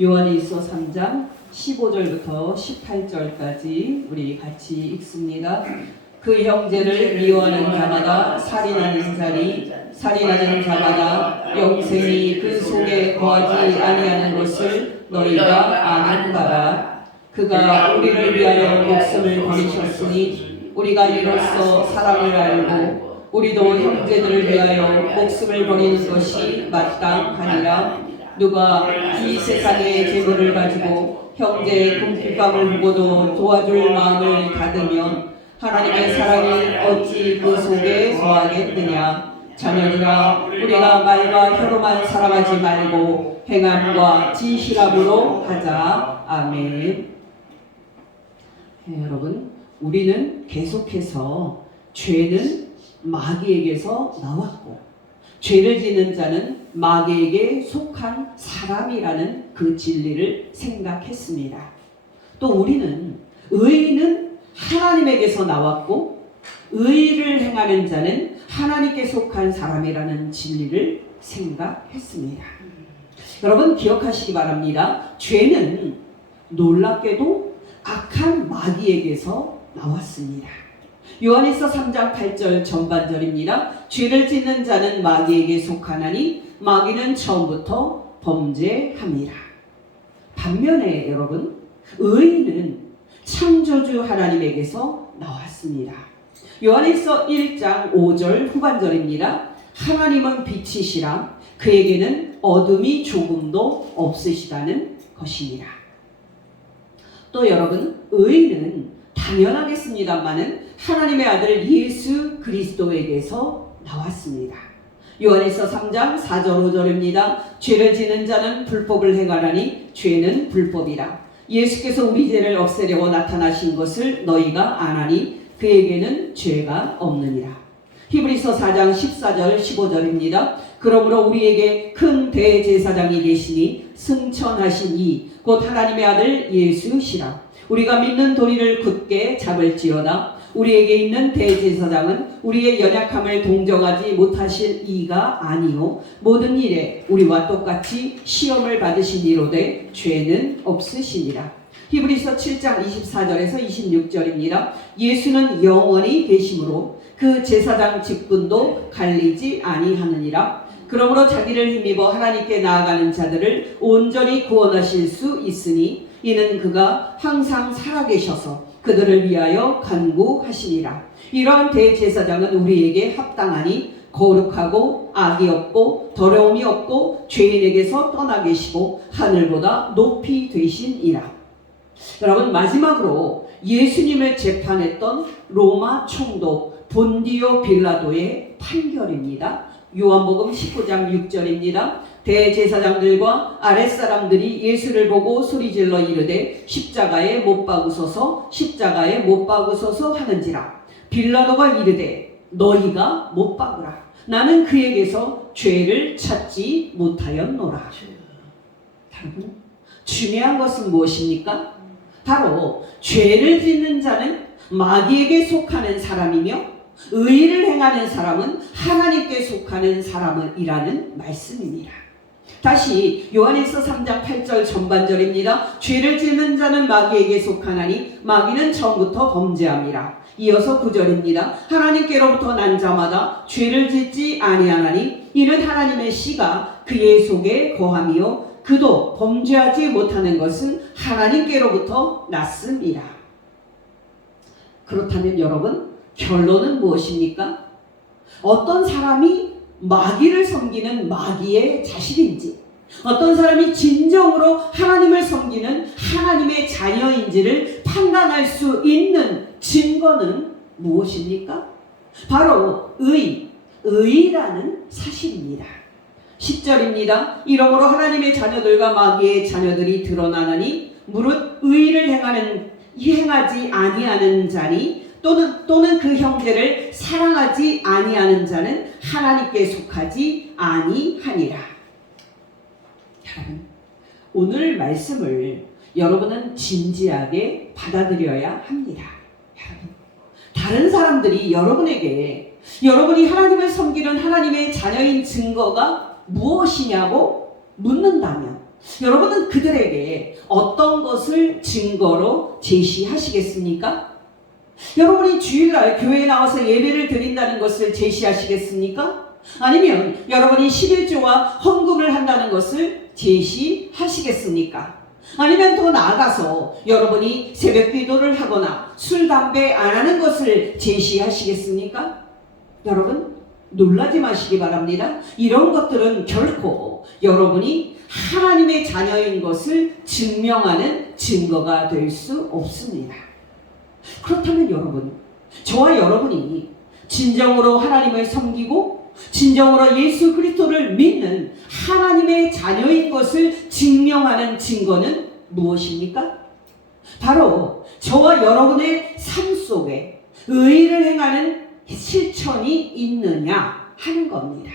요한일서 3장 15절부터 18절까지 우리 같이 읽습니다. 그 형제를 미워하는 자마다 살인하는 자니 살인하는 자마다 영생이 그 속에 거하지 아니하는 것을 너희가 아는 바라. 그가 우리를 위하여 목숨을 버리셨으니 우리가 이로써 사랑을 알고 우리도 형제들을 위하여 목숨을 버리는 것이 마땅하니라. 누가 이 세상의 재물을 가지고 형제의 궁핍감을 보고도 도와줄 마음을 닫으면 하나님의 사랑이 어찌 그 속에 거하겠느냐. 자녀들아, 우리가 말과 혀로만 사랑하지 말고 행함과 진실함으로 하자. 아멘. 여러분, 우리는 계속해서 죄는 마귀에게서 나왔고 죄를 짓는 자는 마귀에게 속한 사람이라는 그 진리를 생각했습니다. 또 우리는 의인은 하나님에게서 나왔고 의를 행하는 자는 하나님께 속한 사람이라는 진리를 생각했습니다. 여러분 기억하시기 바랍니다. 죄는 놀랍게도 악한 마귀에게서 나왔습니다. 요한일서 3장 8절 전반절입니다. 죄를 짓는 자는 마귀에게 속하나니 마귀는 처음부터 범죄함이라. 반면에 여러분, 의인은 창조주 하나님에게서 나왔습니다. 요한일서 1장 5절 후반절입니다. 하나님은 빛이시라 그에게는 어둠이 조금도 없으시다는 것입니다. 또 여러분, 의인은 당연하겠습니다마는 하나님의 아들 예수 그리스도에게서 나왔습니다. 요한일서 3장 4절 5절입니다. 죄를 지는 자는 불법을 행하나니 죄는 불법이라. 예수께서 우리 죄를 없애려고 나타나신 것을 너희가 아나니 그에게는 죄가 없느니라. 히브리서 4장 14절 15절입니다. 그러므로 우리에게 큰 대제사장이 계시니 승천하신 이 곧 하나님의 아들 예수시라. 우리가 믿는 도리를 굳게 잡을지어다. 우리에게 있는 대제사장은 우리의 연약함을 동정하지 못하실 이가 아니요 모든 일에 우리와 똑같이 시험을 받으신 이로되 죄는 없으시니라. 히브리서 7장 24절에서 26절입니다. 예수는 영원히 계심으로 그 제사장 직분도 갈리지 아니하느니라. 그러므로 자기를 힘입어 하나님께 나아가는 자들을 온전히 구원하실 수 있으니 이는 그가 항상 살아계셔서 그들을 위하여 간구하시니라. 이러한 대제사장은 우리에게 합당하니 거룩하고 악이 없고 더러움이 없고 죄인에게서 떠나 계시고 하늘보다 높이 되신이라. 여러분, 마지막으로 예수님을 재판했던 로마 총독 본디오 빌라도의 판결입니다. 요한복음 19장 6절입니다. 대제사장들과 아랫사람들이 예수를 보고 소리질러 이르되 십자가에 못 박으소서 십자가에 못 박으소서 하는지라. 빌라도가 이르되 너희가 못 박으라. 나는 그에게서 죄를 찾지 못하였노라. 여러분, 중요한 것은 무엇입니까? 바로 죄를 짓는 자는 마귀에게 속하는 사람이며 의를 행하는 사람은 하나님께 속하는 사람이라는 말씀입니다. 다시 요한일서 3장 8절 전반절입니다. 죄를 짓는 자는 마귀에게 속하나니 마귀는 처음부터 범죄함이라. 이어서 9절입니다. 하나님께로부터 난 자마다 죄를 짓지 아니하나니 이는 하나님의 씨가 그의 속에 거함이요 그도 범죄하지 못하는 것은 하나님께로부터 났습니다. 그렇다면 여러분, 결론은 무엇입니까? 어떤 사람이 마귀를 섬기는 마귀의 자식인지, 어떤 사람이 진정으로 하나님을 섬기는 하나님의 자녀인지를 판단할 수 있는 증거는 무엇입니까? 바로 의라는 사실입니다. 10절입니다. 이러므로 하나님의 자녀들과 마귀의 자녀들이 드러나나니 무릇 의를 행하지 아니하는 자니 또는 그 형제를 사랑하지 아니하는 자는 하나님께 속하지 아니하니라. 여러분, 오늘 말씀을 여러분은 진지하게 받아들여야 합니다. 여러분, 다른 사람들이 여러분에게 여러분이 하나님을 섬기는 하나님의 자녀인 증거가 무엇이냐고 묻는다면 여러분은 그들에게 어떤 것을 증거로 제시하시겠습니까? 여러분이 주일날 교회에 나와서 예배를 드린다는 것을 제시하시겠습니까? 아니면 여러분이 11조와 헌금을 한다는 것을 제시하시겠습니까? 아니면 더 나아가서 여러분이 새벽 기도를 하거나 술, 담배 안 하는 것을 제시하시겠습니까? 여러분, 놀라지 마시기 바랍니다. 이런 것들은 결코 여러분이 하나님의 자녀인 것을 증명하는 증거가 될 수 없습니다. 그렇다면 여러분, 저와 여러분이 진정으로 하나님을 섬기고 진정으로 예수 그리스도를 믿는 하나님의 자녀인 것을 증명하는 증거는 무엇입니까? 바로 저와 여러분의 삶 속에 의를 행하는 실천이 있느냐 하는 겁니다.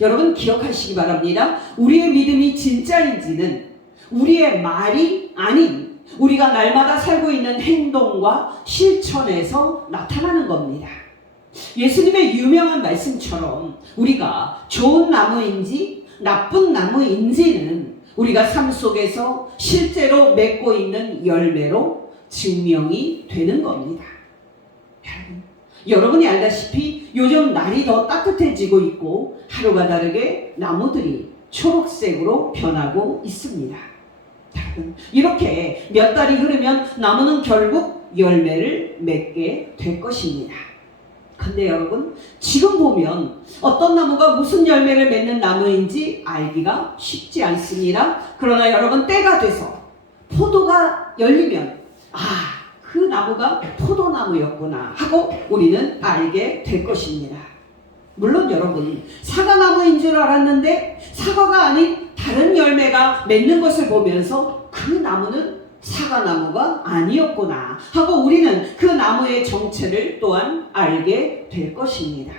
여러분 기억하시기 바랍니다. 우리의 믿음이 진짜인지는 우리의 말이 아닌 우리가 날마다 살고 있는 행동과 실천에서 나타나는 겁니다. 예수님의 유명한 말씀처럼 우리가 좋은 나무인지 나쁜 나무인지는 우리가 삶 속에서 실제로 맺고 있는 열매로 증명이 되는 겁니다. 여러분이 알다시피 요즘 날이 더 따뜻해지고 있고 하루가 다르게 나무들이 초록색으로 변하고 있습니다. 이렇게 몇 달이 흐르면 나무는 결국 열매를 맺게 될 것입니다. 근데 여러분, 지금 보면 어떤 나무가 무슨 열매를 맺는 나무인지 알기가 쉽지 않습니다. 그러나 여러분, 때가 돼서 포도가 열리면 그 나무가 포도나무였구나 하고 우리는 알게 될 것입니다. 물론 여러분, 사과나무인 줄 알았는데 사과가 아닌 다른 열매가 맺는 것을 보면서 그 나무는 사과나무가 아니었구나 하고 우리는 그 나무의 정체를 또한 알게 될 것입니다.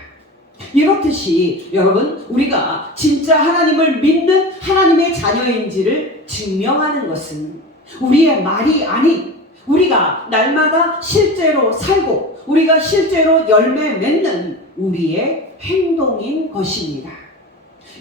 이렇듯이 여러분, 우리가 진짜 하나님을 믿는 하나님의 자녀인지를 증명하는 것은 우리의 말이 아닌 우리가 날마다 실제로 살고 우리가 실제로 열매 맺는 우리의 행동인 것입니다.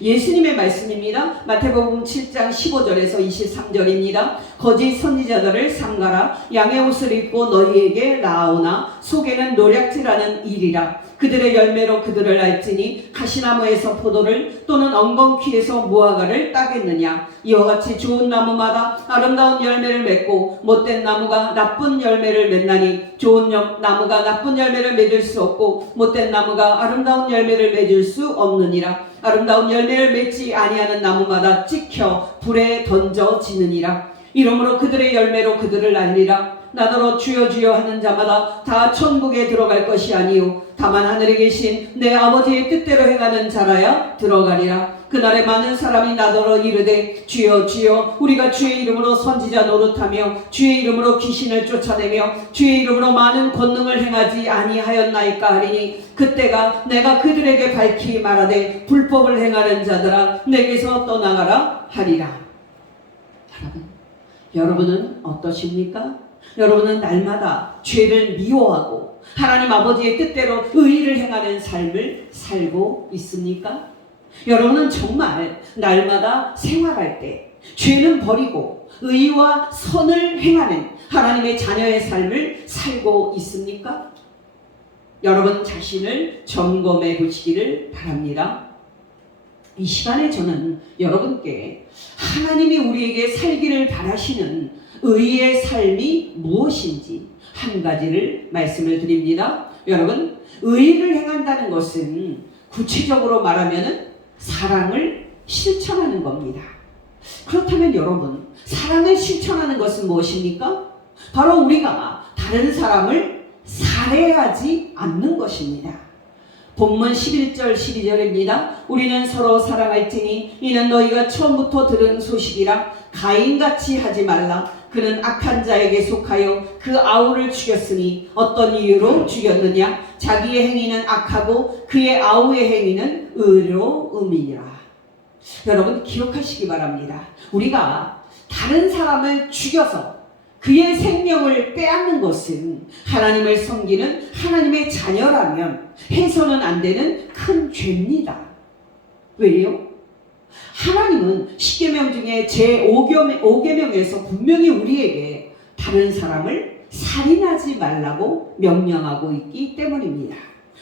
예수님의 말씀입니다. 마태복음 7장 15절에서 23절입니다. 거짓 선지자들을 삼가라. 양의 옷을 입고 너희에게 나아오나 속에는 노략질하는 일이라. 그들의 열매로 그들을 알지니 가시나무에서 포도를 또는 엉겅퀴에서 무화과를 따겠느냐. 이와 같이 좋은 나무마다 아름다운 열매를 맺고 못된 나무가 나쁜 열매를 맺나니 좋은 나무가 나쁜 열매를 맺을 수 없고 못된 나무가 아름다운 열매를 맺을 수 없느니라. 아름다운 열매를 맺지 아니하는 나무마다 찍혀 불에 던져지느니라. 이러므로 그들의 열매로 그들을 알리라. 나더러 주여 주여 하는 자마다 다 천국에 들어갈 것이 아니요 다만 하늘에 계신 내 아버지의 뜻대로 행하는 자라야 들어가리라. 그날에 많은 사람이 나더러 이르되 주여 주여 우리가 주의 이름으로 선지자 노릇하며 주의 이름으로 귀신을 쫓아내며 주의 이름으로 많은 권능을 행하지 아니하였나이까 하리니 그때가 내가 그들에게 밝히 말하되 불법을 행하는 자들아 내게서 떠나가라 하리라. 여러분은 어떠십니까? 여러분은 날마다 죄를 미워하고 하나님 아버지의 뜻대로 의를 행하는 삶을 살고 있습니까? 여러분은 정말 날마다 생활할 때 죄는 버리고 의와 선을 행하는 하나님의 자녀의 삶을 살고 있습니까? 여러분 자신을 점검해 보시기를 바랍니다. 이 시간에 저는 여러분께 하나님이 우리에게 살기를 바라시는 의의 삶이 무엇인지 한 가지를 말씀을 드립니다. 여러분, 의를 행한다는 것은 구체적으로 말하면 사랑을 실천하는 겁니다. 그렇다면 여러분, 사랑을 실천하는 것은 무엇입니까? 바로 우리가 다른 사람을 살해하지 않는 것입니다. 본문 11절 12절입니다. 우리는 서로 사랑할지니 이는 너희가 처음부터 들은 소식이라. 가인같이 하지 말라. 그는 악한 자에게 속하여 그 아우를 죽였으니 어떤 이유로 죽였느냐? 자기의 행위는 악하고 그의 아우의 행위는 의로움이니라. 여러분 기억하시기 바랍니다. 우리가 다른 사람을 죽여서 그의 생명을 빼앗는 것은 하나님을 섬기는 하나님의 자녀라면 해서는 안 되는 큰 죄입니다. 왜요? 하나님은 10계명 중에 제5계명에서 분명히 우리에게 다른 사람을 살인하지 말라고 명령하고 있기 때문입니다.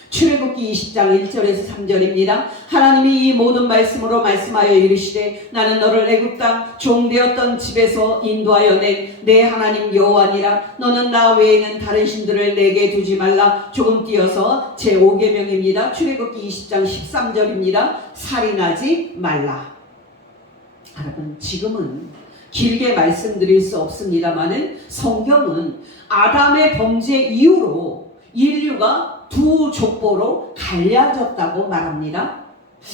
출애굽기 20장 1절에서 3절입니다. 하나님이 이 모든 말씀으로 말씀하여 이르시되 나는 너를 애굽 땅 종되었던 집에서 인도하여 낸 내 하나님 여호와니라. 너는 나 외에는 다른 신들을 내게 두지 말라. 조금 띄어서 제5계명입니다. 출애굽기 20장 13절입니다. 살인하지 말라. 여러분, 지금은 길게 말씀드릴 수 없습니다마는 성경은 아담의 범죄 이후로 인류가 두 족보로 갈라졌다고 말합니다.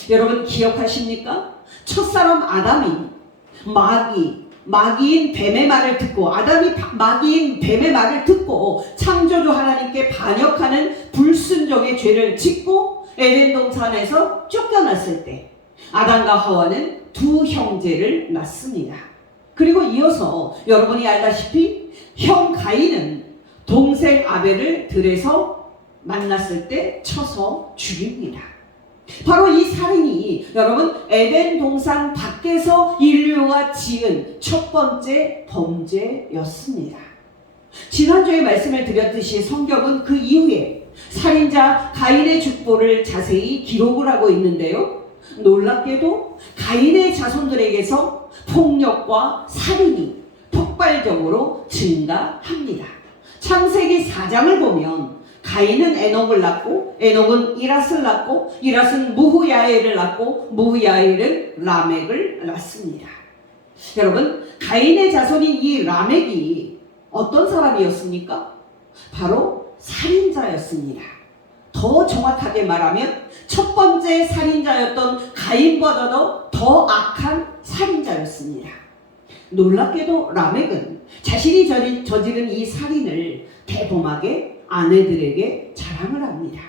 여러분 기억하십니까? 첫사람 아담이 마귀인 뱀의 말을 듣고, 아담이 마귀인 뱀의 말을 듣고 창조주 하나님께 반역하는 불순종의 죄를 짓고 에덴 동산에서 쫓겨났을 때 아담과 하와는 두 형제를 낳습니다. 그리고 이어서 여러분이 알다시피 형 가인은 동생 아벨을 들에서 만났을 때 쳐서 죽입니다. 바로 이 살인이 여러분 에덴 동산 밖에서 인류가 지은 첫 번째 범죄였습니다. 지난주에 말씀을 드렸듯이 성경은 그 이후에 살인자 가인의 족보를 자세히 기록을 하고 있는데요. 놀랍게도 가인의 자손들에게서 폭력과 살인이 폭발적으로 증가합니다. 창세기 4장을 보면 가인은 에녹을 낳고 에녹은 이랏을 낳고 이랏은 무후야엘을 낳고 무후야엘은 라멕을 낳습니다. 여러분, 가인의 자손인 이 라멕이 어떤 사람이었습니까? 바로 살인자였습니다. 더 정확하게 말하면 첫 번째 살인자였던 가인보다도 더 악한 살인자였습니다. 놀랍게도 라멕은 자신이 저지른 이 살인을 대범하게 아내들에게 자랑을 합니다.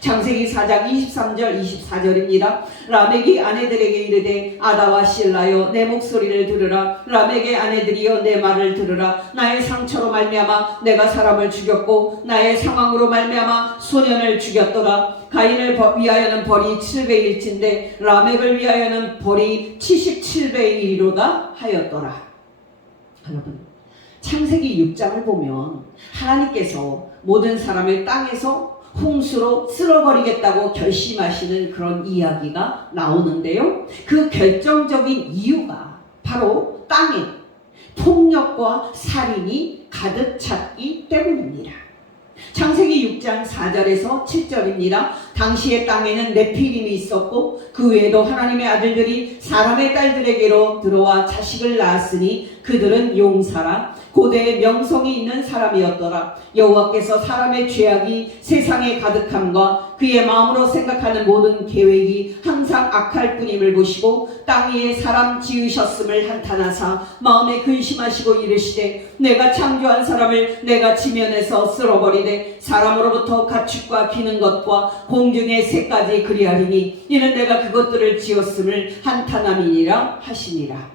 창세기 4장 23절 24절입니다. 라멕이 아내들에게 이르되 아다와 실라여 내 목소리를 들으라. 라멕의 아내들이여 내 말을 들으라. 나의 상처로 말미암아 내가 사람을 죽였고 나의 상황으로 말미암아 소년을 죽였더라. 가인을 위하여는 벌이 700일치인데 라멕을 위하여는 벌이 77배의 1이로다 하였더라. 여러분, 창세기 6장을 보면 하나님께서 모든 사람을 땅에서 홍수로 쓸어버리겠다고 결심하시는 그런 이야기가 나오는데요. 그 결정적인 이유가 바로 땅에 폭력과 살인이 가득 찼기 때문입니다. 창세기 6장 4절에서 7절입니다. 당시의 땅에는 네피림이 있었고 그 외에도 하나님의 아들들이 사람의 딸들에게로 들어와 자식을 낳았으니 그들은 용사라 고대의 명성이 있는 사람이었더라. 여호와께서 사람의 죄악이 세상에 가득함과 그의 마음으로 생각하는 모든 계획이 항상 악할 뿐임을 보시고 땅 위에 사람 지으셨음을 한탄하사 마음에 근심하시고 이르시되 내가 창조한 사람을 내가 지면에서 쓸어버리되 사람으로부터 가축과 기는 것과 공중의 새까지 그리하리니 이는 내가 그것들을 지었음을 한탄함이니라 하시니라.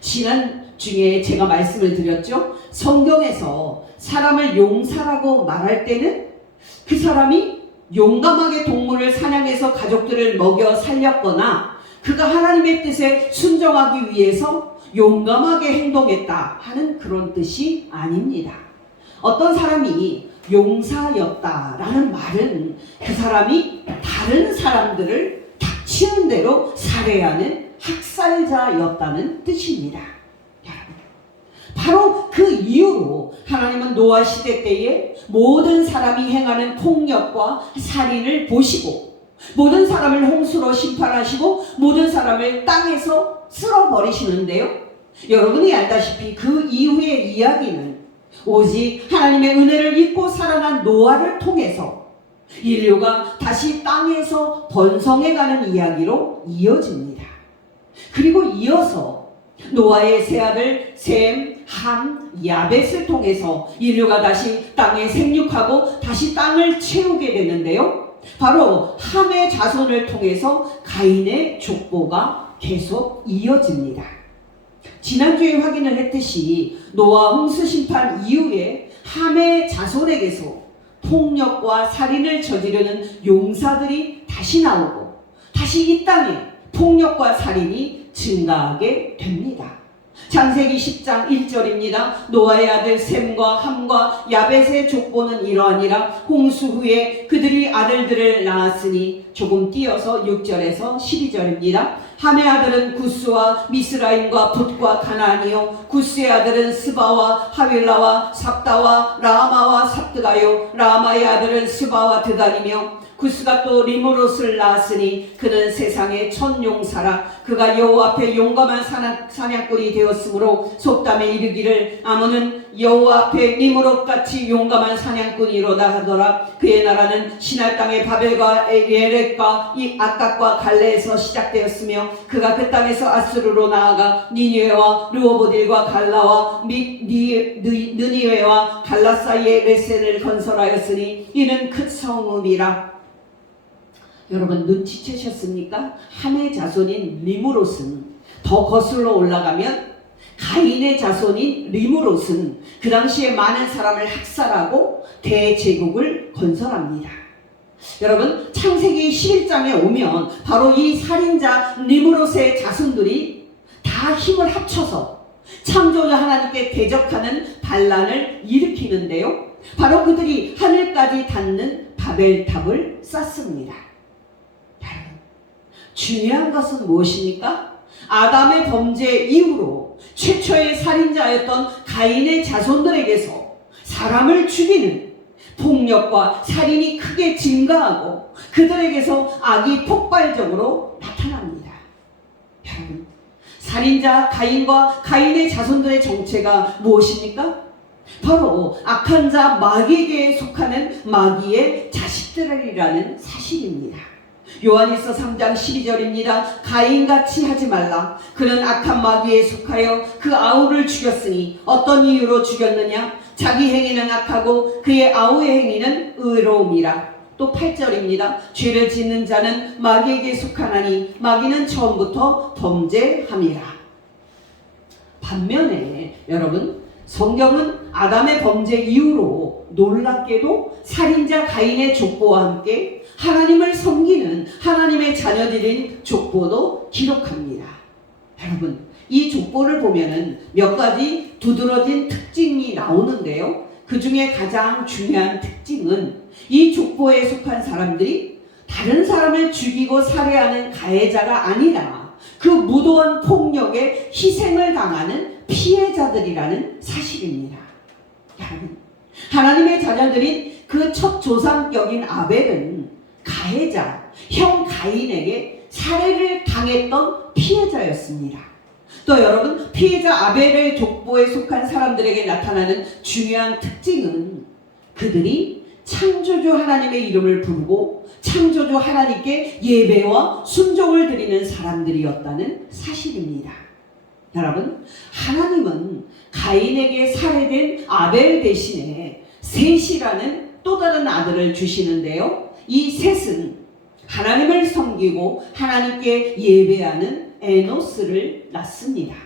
지난 중에 제가 말씀을 드렸죠. 성경에서 사람을 용사라고 말할 때는 그 사람이 용감하게 동물을 사냥해서 가족들을 먹여 살렸거나 그가 하나님의 뜻에 순종하기 위해서 용감하게 행동했다 하는 그런 뜻이 아닙니다. 어떤 사람이 용사였다라는 말은 그 사람이 다른 사람들을 닥치는 대로 살해하는 학살자였다는 뜻입니다. 여러분, 바로 그 이유로 하나님은 노아 시대 때에 모든 사람이 행하는 폭력과 살인을 보시고 모든 사람을 홍수로 심판하시고 모든 사람을 땅에서 쓸어버리시는데요. 여러분이 알다시피 그 이후의 이야기는 오직 하나님의 은혜를 잊고 살아난 노아를 통해서 인류가 다시 땅에서 번성해가는 이야기로 이어집니다. 그리고 이어서 노아의 세 아들 셈, 함, 야벳을 통해서 인류가 다시 땅에 생육하고 다시 땅을 채우게 되는데요. 바로 함의 자손을 통해서 가인의 족보가 계속 이어집니다. 지난주에 확인을 했듯이 노아 홍수 심판 이후에 함의 자손에게서 폭력과 살인을 저지르는 용사들이 다시 나오고 다시 이 땅에 폭력과 살인이 증가하게 됩니다. 창세기 10장 1절입니다. 노아의 아들 셈과 함과 야벳의 족보는 이러하니라. 홍수 후에 그들이 아들들을 낳았으니, 조금 띄어서 6절에서 12절입니다. 함의 아들은 구스와 미스라임과 붓과 가나안이요, 구스의 아들은 스바와 하윌라와 삽다와 라마와 삽드가요, 라마의 아들은 스바와 드단이며, 구스가 또 리므롯을 낳았으니 그는 세상의 첫 용사라. 그가 여호와 앞에 용감한 사냥꾼이 되었으므로 속담에 이르기를 아몬은 여호와 앞에 리므롯같이 용감한 사냥꾼이로다 하더라. 그의 나라는 시날 땅의 바벨과 예렉과 이 악각과 갈레에서 시작되었으며, 그가 그 땅에서 아수르로 나아가 니느웨와 르호보딜과 갈라와 느니웨와 갈라 사이에 레센을 건설하였으니 이는 큰 성읍이라. 여러분 눈치채셨습니까? 함의 자손인 리므롯은, 더 거슬러 올라가면 가인의 자손인 리므롯은 그 당시에 많은 사람을 학살하고 대제국을 건설합니다. 여러분 창세기 11장에 오면 바로 이 살인자 리므롯의 자손들이 다 힘을 합쳐서 창조주 하나님께 대적하는 반란을 일으키는데요, 바로 그들이 하늘까지 닿는 바벨탑을 쌓습니다. 중요한 것은 무엇입니까? 아담의 범죄 이후로 최초의 살인자였던 가인의 자손들에게서 사람을 죽이는 폭력과 살인이 크게 증가하고 그들에게서 악이 폭발적으로 나타납니다. 여러분, 살인자 가인과 가인의 자손들의 정체가 무엇입니까? 바로 악한 자 마귀에게 속하는 마귀의 자식들이라는 사실입니다. 요한일서 3장 12절입니다. 가인같이 하지 말라. 그는 악한 마귀에 속하여 그 아우를 죽였으니 어떤 이유로 죽였느냐? 자기 행위는 악하고 그의 아우의 행위는 의로움이라. 또 8절입니다. 죄를 짓는 자는 마귀에게 속하나니 마귀는 처음부터 범죄함이라. 반면에 여러분, 성경은 아담의 범죄 이후로 놀랍게도 살인자 가인의 족보와 함께 하나님을 섬기는 하나님의 자녀들인 족보도 기록합니다. 여러분, 이 족보를 보면은 몇 가지 두드러진 특징이 나오는데요, 그 중에 가장 중요한 특징은 이 족보에 속한 사람들이 다른 사람을 죽이고 살해하는 가해자가 아니라 그 무도한 폭력에 희생을 당하는 피해자들이라는 사실입니다. 여러분, 하나님의 자녀들인 그 첫 조상격인 아벨은 가해자, 형 가인에게 살해를 당했던 피해자였습니다. 또 여러분, 피해자 아벨의 족보에 속한 사람들에게 나타나는 중요한 특징은 그들이 창조주 하나님의 이름을 부르고 창조주 하나님께 예배와 순종을 드리는 사람들이었다는 사실입니다. 여러분, 하나님은 가인에게 살해된 아벨 대신에 셋이라는 또 다른 아들을 주시는데요, 이 셋은 하나님을 섬기고 하나님께 예배하는 에노스를 낳습니다.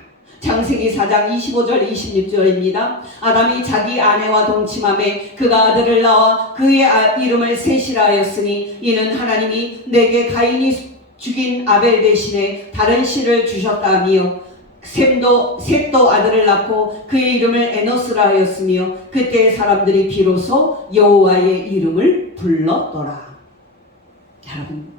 창세기 4장 25절 26절입니다. 아담이 자기 아내와 동침함에 그가 아들을 낳아 그의 이름을 셋이라 하였으니 이는 하나님이 내게 가인이 죽인 아벨 대신에 다른 씨를 주셨다며, 셋도 아들을 낳고 그의 이름을 에노스라 하였으며 그때 사람들이 비로소 여호와의 이름을 불렀더라. 여러분,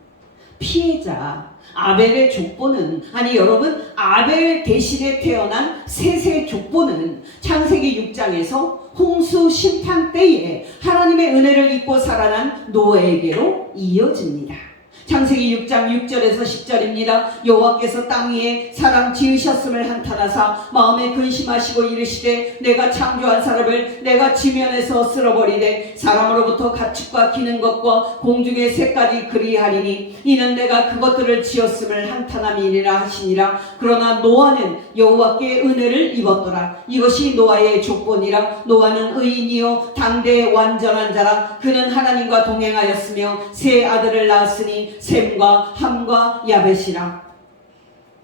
피해자 아벨의 족보는, 아니 여러분, 아벨 대신에 태어난 셋의 족보는 창세기 6장에서 홍수 심판 때에 하나님의 은혜를 입고 살아난 노아에게로 이어집니다. 창세기 6장 6절에서 10절입니다. 여호와께서 땅 위에 사람 지으셨음을 한탄하사 마음에 근심하시고 이르시되 내가 창조한 사람을 내가 지면에서 쓸어버리되 사람으로부터 가축과 기는 것과 공중의 새까지 그리하리니 이는 내가 그것들을 지었음을 한탄함이니라 하시니라. 그러나 노아는 여호와께 은혜를 입었더라. 이것이 노아의 족보니라. 노아는 의인이요 당대의 완전한 자라. 그는 하나님과 동행하였으며 세 아들을 낳았으니 셈과 함과 야벳이라.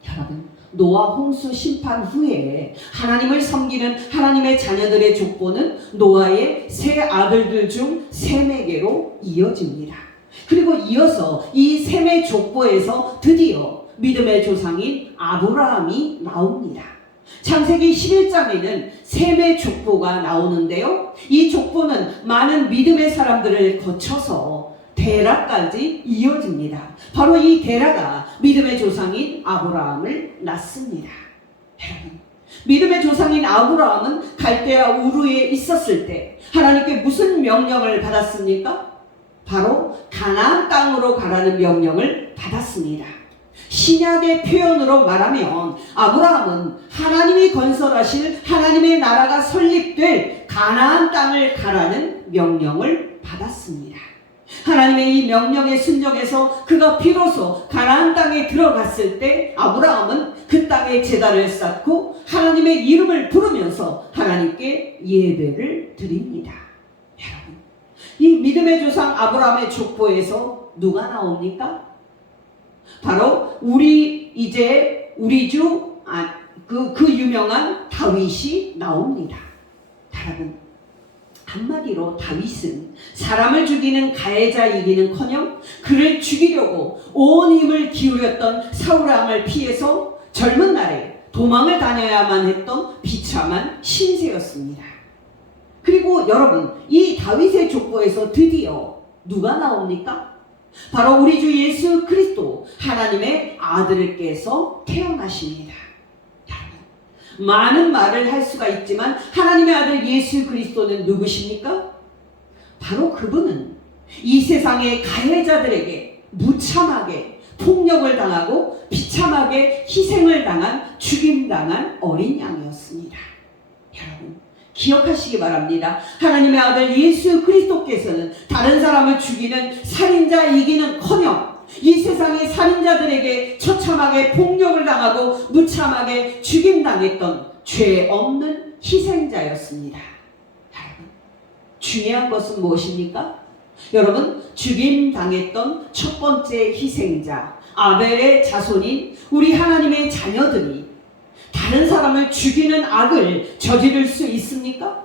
여러분, 노아 홍수 심판 후에 하나님을 섬기는 하나님의 자녀들의 족보는 노아의 세 아들들 중 셈에게로 이어집니다. 그리고 이어서 이 셈의 족보에서 드디어 믿음의 조상인 아브라함이 나옵니다. 창세기 11장에는 셈의 족보가 나오는데요. 이 족보는 많은 믿음의 사람들을 거쳐서 데라까지 이어집니다. 바로 이 데라가 믿음의 조상인 아브라함을 낳습니다. 여러분, 믿음의 조상인 아브라함은 갈대아 우르에 있었을 때 하나님께 무슨 명령을 받았습니까? 바로 가나안 땅으로 가라는 명령을 받았습니다. 신약의 표현으로 말하면 아브라함은 하나님이 건설하실 하나님의 나라가 설립될 가나안 땅을 가라는 명령을 받았습니다. 하나님의 이 명령에 순종해서 그가 비로소 가나안 땅에 들어갔을 때 아브라함은 그 땅에 제단을 쌓고 하나님의 이름을 부르면서 하나님께 예배를 드립니다. 여러분, 이 믿음의 조상 아브라함의 족보에서 누가 나옵니까? 바로 우리 주 유명한 다윗이 나옵니다. 여러분, 한마디로 다윗은 사람을 죽이는 가해자이기는커녕 그를 죽이려고 온 힘을 기울였던 사울왕을 피해서 젊은 날에 도망을 다녀야만 했던 비참한 신세였습니다. 그리고 여러분, 이 다윗의 족보에서 드디어 누가 나옵니까? 바로 우리 주 예수 그리스도 하나님의 아들께서 태어나십니다. 여러분, 많은 말을 할 수가 있지만 하나님의 아들 예수 그리스도는 누구십니까? 바로 그분은 이 세상의 가해자들에게 무참하게 폭력을 당하고 비참하게 희생을 당한 죽임당한 어린 양이었습니다. 여러분, 기억하시기 바랍니다. 하나님의 아들 예수 그리스도께서는 다른 사람을 죽이는 살인자이기는커녕 이 세상의 살인자들에게 처참하게 폭력을 당하고 무참하게 죽임당했던 죄 없는 희생자였습니다. 여러분, 중요한 것은 무엇입니까? 여러분, 죽임당했던 첫 번째 희생자 아벨의 자손인 우리 하나님의 자녀들이 다른 사람을 죽이는 악을 저지를 수 있습니까?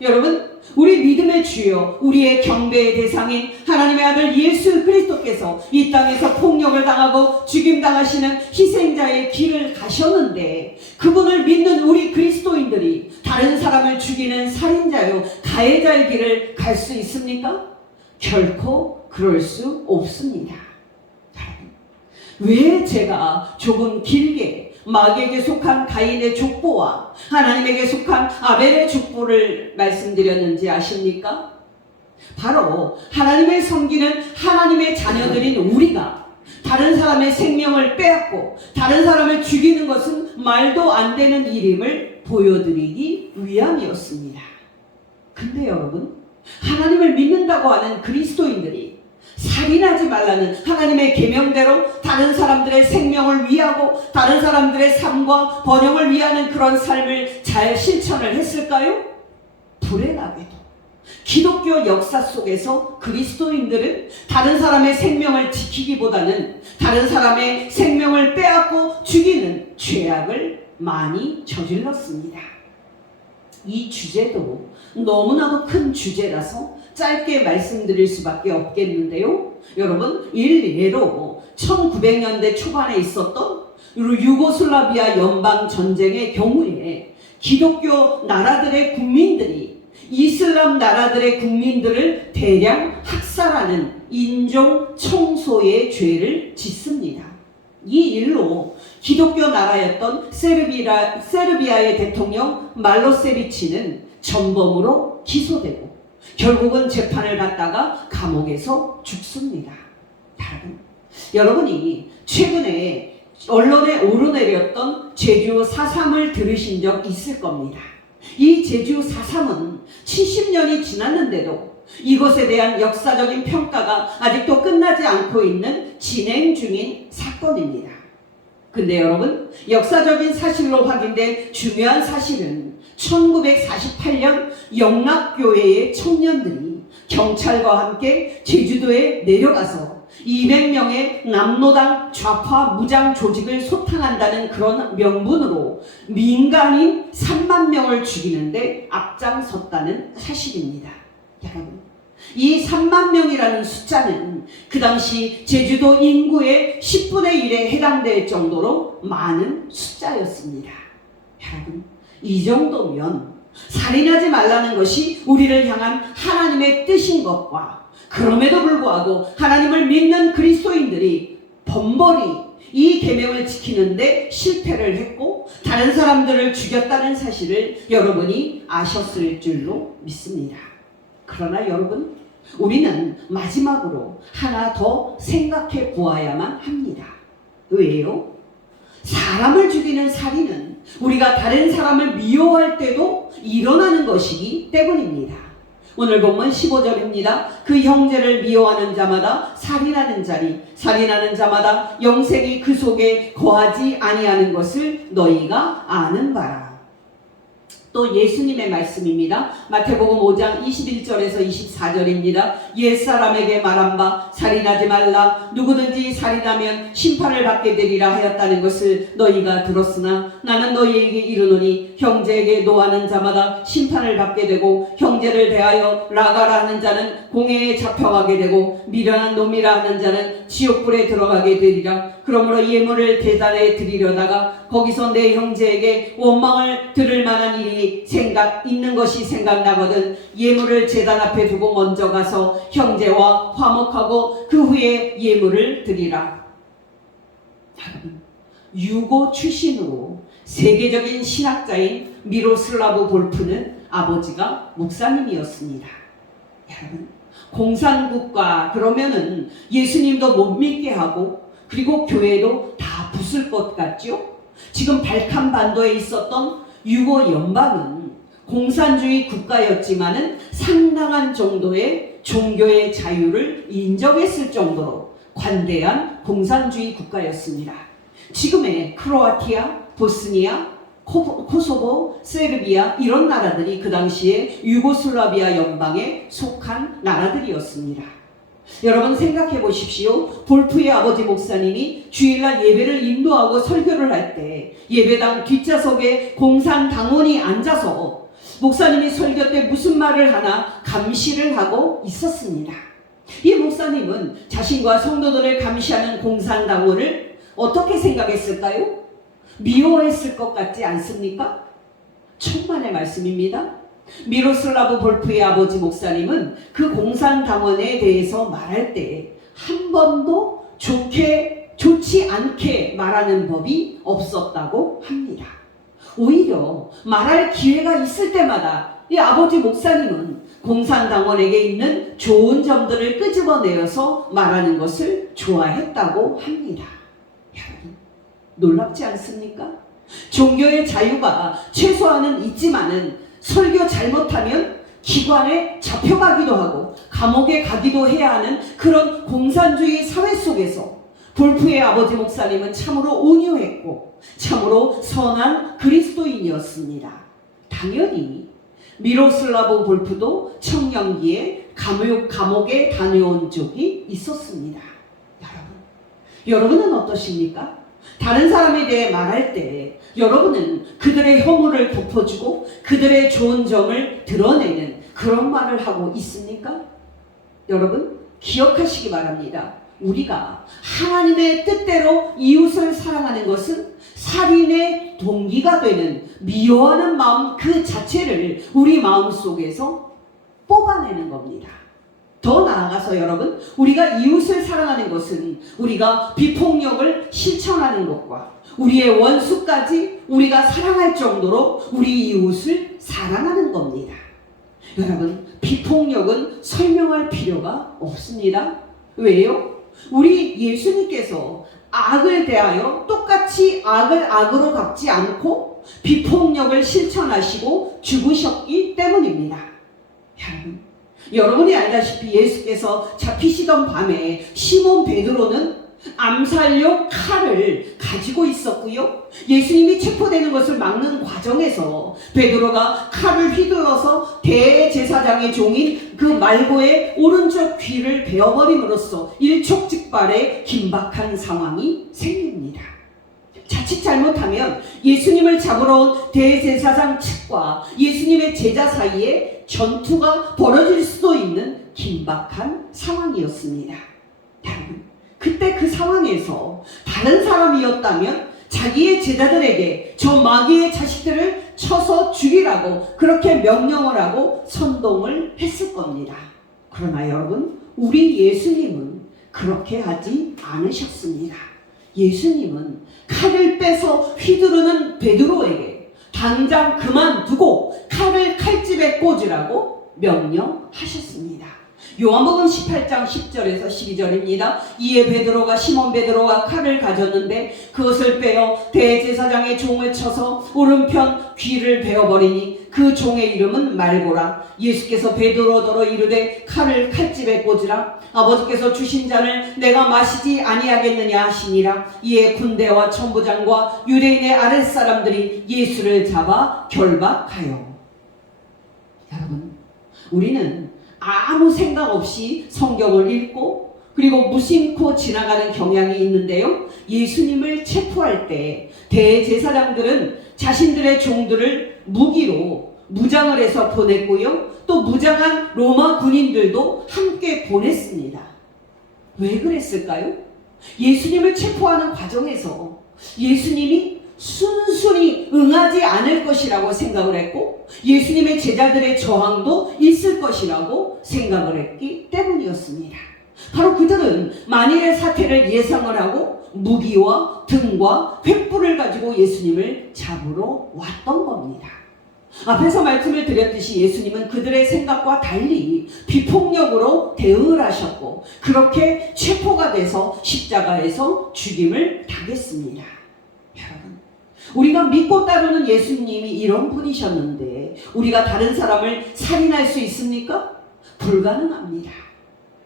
여러분, 우리 믿음의 주여, 우리의 경배의 대상인 하나님의 아들 예수 그리스도께서 이 땅에서 폭력을 당하고 죽임당하시는 희생자의 길을 가셨는데 그분을 믿는 우리 그리스도인들이 다른 사람을 죽이는 살인자요 가해자의 길을 갈 수 있습니까? 결코 그럴 수 없습니다. 왜 제가 조금 길게 마귀에게 속한 가인의 족보와 하나님에게 속한 아벨의 족보를 말씀드렸는지 아십니까? 바로 하나님을 섬기는 하나님의 자녀들인 우리가 다른 사람의 생명을 빼앗고 다른 사람을 죽이는 것은 말도 안 되는 일임을 보여드리기 위함이었습니다. 근데 여러분, 하나님을 믿는다고 하는 그리스도인들이 살인하지 말라는 하나님의 계명대로 다른 사람들의 생명을 위하고 다른 사람들의 삶과 번영을 위하는 그런 삶을 잘 실천을 했을까요? 불행하게도 기독교 역사 속에서 그리스도인들은 다른 사람의 생명을 지키기보다는 다른 사람의 생명을 빼앗고 죽이는 죄악을 많이 저질렀습니다. 이 주제도 너무나도 큰 주제라서 짧게 말씀드릴 수밖에 없겠는데요. 여러분, 일례로 1900년대 초반에 있었던 유고슬라비아 연방 전쟁의 경우에 기독교 나라들의 국민들이 이슬람 나라들의 국민들을 대량 학살하는 인종 청소의 죄를 짓습니다. 이 일로 기독교 나라였던 세르비아의 대통령 말로세비치는 전범으로 기소되고 결국은 재판을 받다가 감옥에서 죽습니다. 여러분이 최근에 언론에 오르내렸던 제주 4.3을 들으신 적 있을 겁니다. 이 제주 4.3은 70년이 지났는데도 이것에 대한 역사적인 평가가 아직도 끝나지 않고 있는 진행 중인 사건입니다. 근데 여러분, 역사적인 사실로 확인된 중요한 사실은 1948년 영락교회의 청년들이 경찰과 함께 제주도에 내려가서 200명의 남로당 좌파 무장 조직을 소탕한다는 그런 명분으로 민간인 3만 명을 죽이는데 앞장섰다는 사실입니다. 여러분, 이 3만 명이라는 숫자는 그 당시 제주도 인구의 10분의 1에 해당될 정도로 많은 숫자였습니다. 여러분, 이 정도면 살인하지 말라는 것이 우리를 향한 하나님의 뜻인 것과, 그럼에도 불구하고 하나님을 믿는 그리스도인들이 번번이 이 계명을 지키는데 실패를 했고 다른 사람들을 죽였다는 사실을 여러분이 아셨을 줄로 믿습니다. 그러나 여러분, 우리는 마지막으로 하나 더 생각해 보아야만 합니다. 왜요? 사람을 죽이는 살인은 우리가 다른 사람을 미워할 때도 일어나는 것이기 때문입니다. 오늘 본문 15절입니다. 그 형제를 미워하는 자마다 살인하는 자리, 살인하는 자마다 영생이 그 속에 거하지 아니하는 것을 너희가 아는 바라. 또 예수님의 말씀입니다. 마태복음 5장 21절에서 24절입니다. 옛사람에게 말한 바 살인하지 말라, 누구든지 살인하면 심판을 받게 되리라 하였다는 것을 너희가 들었으나 나는 너희에게 이르노니 형제에게 노하는 자마다 심판을 받게 되고 형제를 대하여 라가라 하는 자는 공회에 잡혀가게 되고 미련한 놈이라 하는 자는 지옥불에 들어가게 되리라. 그러므로 예물을 제단에 드리려다가 거기서 내 형제에게 원망을 들을 만한 일이 있는 것이 생각나거든 예물을 제단 앞에 두고 먼저 가서 형제와 화목하고 그 후에 예물을 드리라. 유고 출신으로 세계적인 신학자인 미로슬라브 볼프는 아버지가 목사님이었습니다. 여러분, 공산국가 그러면은 예수님도 못 믿게 하고 그리고 교회도 다 부술 것 같죠? 지금 발칸반도에 있었던 유고 연방은 공산주의 국가였지만은 상당한 정도의 종교의 자유를 인정했을 정도로 관대한 공산주의 국가였습니다. 지금의 크로아티아, 보스니아, 코소보, 세르비아 이런 나라들이 그 당시에 유고슬라비아 연방에 속한 나라들이었습니다. 여러분 생각해 보십시오. 볼프의 아버지 목사님이 주일날 예배를 인도하고 설교를 할 때 예배당 뒷좌석에 공산당원이 앉아서 목사님이 설교 때 무슨 말을 하나 감시를 하고 있었습니다. 이 목사님은 자신과 성도들을 감시하는 공산당원을 어떻게 생각했을까요? 미워했을 것 같지 않습니까? 천만의 말씀입니다. 미로슬라브 볼프의 아버지 목사님은 그 공산당원에 대해서 말할 때 한 번도 좋지 않게 말하는 법이 없었다고 합니다. 오히려 말할 기회가 있을 때마다 이 아버지 목사님은 공산당원에게 있는 좋은 점들을 끄집어내어서 말하는 것을 좋아했다고 합니다. 여러분, 놀랍지 않습니까? 종교의 자유가 최소한은 있지만은 설교 잘못하면 기관에 잡혀가기도 하고 감옥에 가기도 해야 하는 그런 공산주의 사회 속에서 볼프의 아버지 목사님은 참으로 온유했고 참으로 선한 그리스도인이었습니다. 당연히 미로슬라브 볼프도 청년기에 감옥에 다녀온 적이 있었습니다. 여러분은 어떠십니까? 다른 사람에 대해 말할 때 여러분은 그들의 허물을 덮어주고 그들의 좋은 점을 드러내는 그런 말을 하고 있습니까? 여러분 기억하시기 바랍니다. 우리가 하나님의 뜻대로 이웃을 사랑하는 것은 살인의 동기가 되는 미워하는 마음 그 자체를 우리 마음속에서 뽑아내는 겁니다. 더 나아가서 여러분, 우리가 이웃을 사랑하는 것은 우리가 비폭력을 실천하는 것과 우리의 원수까지 우리가 사랑할 정도로 우리 이웃을 사랑하는 겁니다. 여러분, 비폭력은 설명할 필요가 없습니다. 왜요? 우리 예수님께서 악을 대하여 똑같이 악을 악으로 갚지 않고 비폭력을 실천하시고 죽으셨기 때문입니다. 여러분이 알다시피 예수께서 잡히시던 밤에 시몬 베드로는 암살용 칼을 가지고 있었고요. 예수님이 체포되는 것을 막는 과정에서 베드로가 칼을 휘둘러서 대제사장의 종인 그 말고의 오른쪽 귀를 베어버림으로써 일촉즉발의 긴박한 상황이 생깁니다. 자칫 잘못하면 예수님을 잡으러 온 대제사장 측과 예수님의 제자 사이에 전투가 벌어질 수도 있는 긴박한 상황이었습니다. 여러분, 그때 그 상황에서 다른 사람이었다면 자기의 제자들에게 저 마귀의 자식들을 쳐서 죽이라고 그렇게 명령을 하고 선동을 했을 겁니다. 그러나 여러분, 우리 예수님은 그렇게 하지 않으셨습니다. 예수님은 칼을 빼서 휘두르는 베드로에게 당장 그만두고 칼을 칼집에 꽂으라고 명령하셨습니다. 요한복음 18장 10절에서 12절입니다. 이에 베드로가 시몬 베드로가 칼을 가졌는데 그것을 빼어 대제사장의 종을 쳐서 오른편 귀를 베어버리니 그 종의 이름은 말고라. 예수께서 베드로더러 이르되 칼을 칼집에 꽂으라. 아버지께서 주신 잔을 내가 마시지 아니하겠느냐 하시니라. 이에 군대와 천부장과 유대인의 아랫사람들이 예수를 잡아 결박하여. 여러분, 우리는 아무 생각 없이 성경을 읽고 그리고 무심코 지나가는 경향이 있는데요, 예수님을 체포할 때 대제사장들은 자신들의 종들을 무기로 무장을 해서 보냈고요, 또 무장한 로마 군인들도 함께 보냈습니다. 왜 그랬을까요? 예수님을 체포하는 과정에서 예수님이 순순히 응하지 않을 것이라고 생각을 했고 예수님의 제자들의 저항도 있을 것이라고 생각을 했기 때문이었습니다. 바로 그들은 만일의 사태를 예상을 하고 무기와 등과 횃불을 가지고 예수님을 잡으러 왔던 겁니다. 앞에서 말씀을 드렸듯이 예수님은 그들의 생각과 달리 비폭력으로 대응을 하셨고 그렇게 체포가 돼서 십자가에서 죽임을 당했습니다. 여러분, 우리가 믿고 따르는 예수님이 이런 분이셨는데 우리가 다른 사람을 살인할 수 있습니까? 불가능합니다.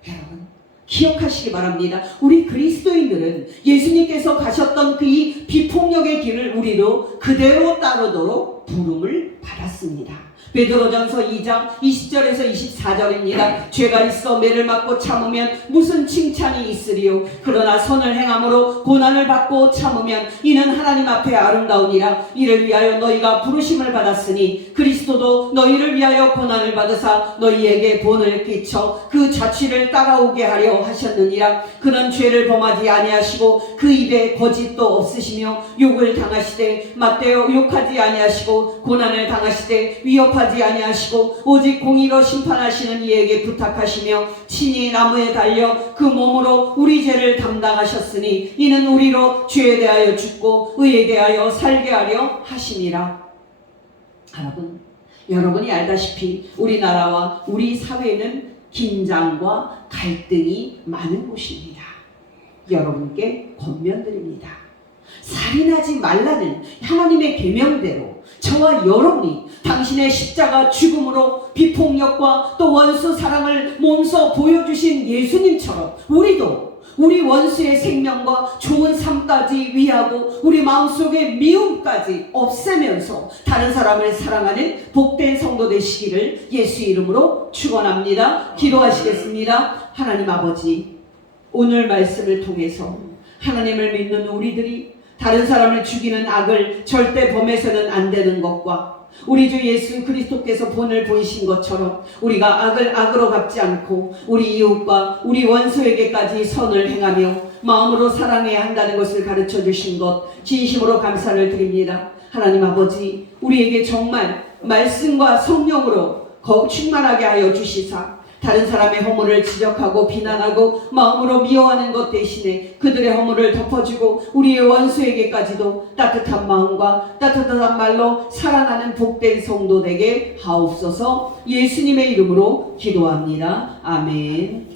여러분, 기억하시기 바랍니다. 우리 그리스도인들은 예수님께서 가셨던 그 이 비폭력의 길을 우리도 그대로 따르도록 부름을 받았습니다. 베드로전서 2장 20절에서 24절입니다. 죄가 있어 매를 맞고 참으면 무슨 칭찬이 있으리요. 그러나 선을 행함으로 고난을 받고 참으면 이는 하나님 앞에 아름다우니라. 이를 위하여 너희가 부르심을 받았으니 그리스도도 너희를 위하여 고난을 받으사 너희에게 본을 끼쳐 그 자취를 따라오게 하려 하셨느니라. 그는 죄를 범하지 아니하시고 그 입에 거짓도 없으시며 욕을 당하시되 맞대어 욕하지 아니하시고 고난을 당하시되 위협하지 아니하시고 오직 공의로 심판하시는 이에게 부탁하시며 친히 나무에 달려 그 몸으로 우리 죄를 담당하셨으니 이는 우리로 죄에 대하여 죽고 의에 대하여 살게 하려 하심이라. 여러분이 알다시피 우리나라와 우리 사회는 긴장과 갈등이 많은 곳입니다. 여러분께 권면드립니다. 살인하지 말라는 하나님의 계명대로 저와 여러분이 당신의 십자가 죽음으로 비폭력과 또 원수 사랑을 몸소 보여주신 예수님처럼 우리도 우리 원수의 생명과 좋은 삶까지 위하고 우리 마음속의 미움까지 없애면서 다른 사람을 사랑하는 복된 성도 되시기를 예수 이름으로 축원합니다. 기도하시겠습니다. 하나님 아버지, 오늘 말씀을 통해서 하나님을 믿는 우리들이 다른 사람을 죽이는 악을 절대 범해서는 안 되는 것과 우리 주 예수 그리스도께서 본을 보이신 것처럼 우리가 악을 악으로 갚지 않고 우리 이웃과 우리 원수에게까지 선을 행하며 마음으로 사랑해야 한다는 것을 가르쳐 주신 것 진심으로 감사를 드립니다. 하나님 아버지, 우리에게 정말 말씀과 성령으로 충만하게 하여 주시사 다른 사람의 허물을 지적하고 비난하고 마음으로 미워하는 것 대신에 그들의 허물을 덮어주고 우리의 원수에게까지도 따뜻한 마음과 따뜻한 말로 사랑하는 복된 성도 되게 하옵소서. 예수님의 이름으로 기도합니다. 아멘.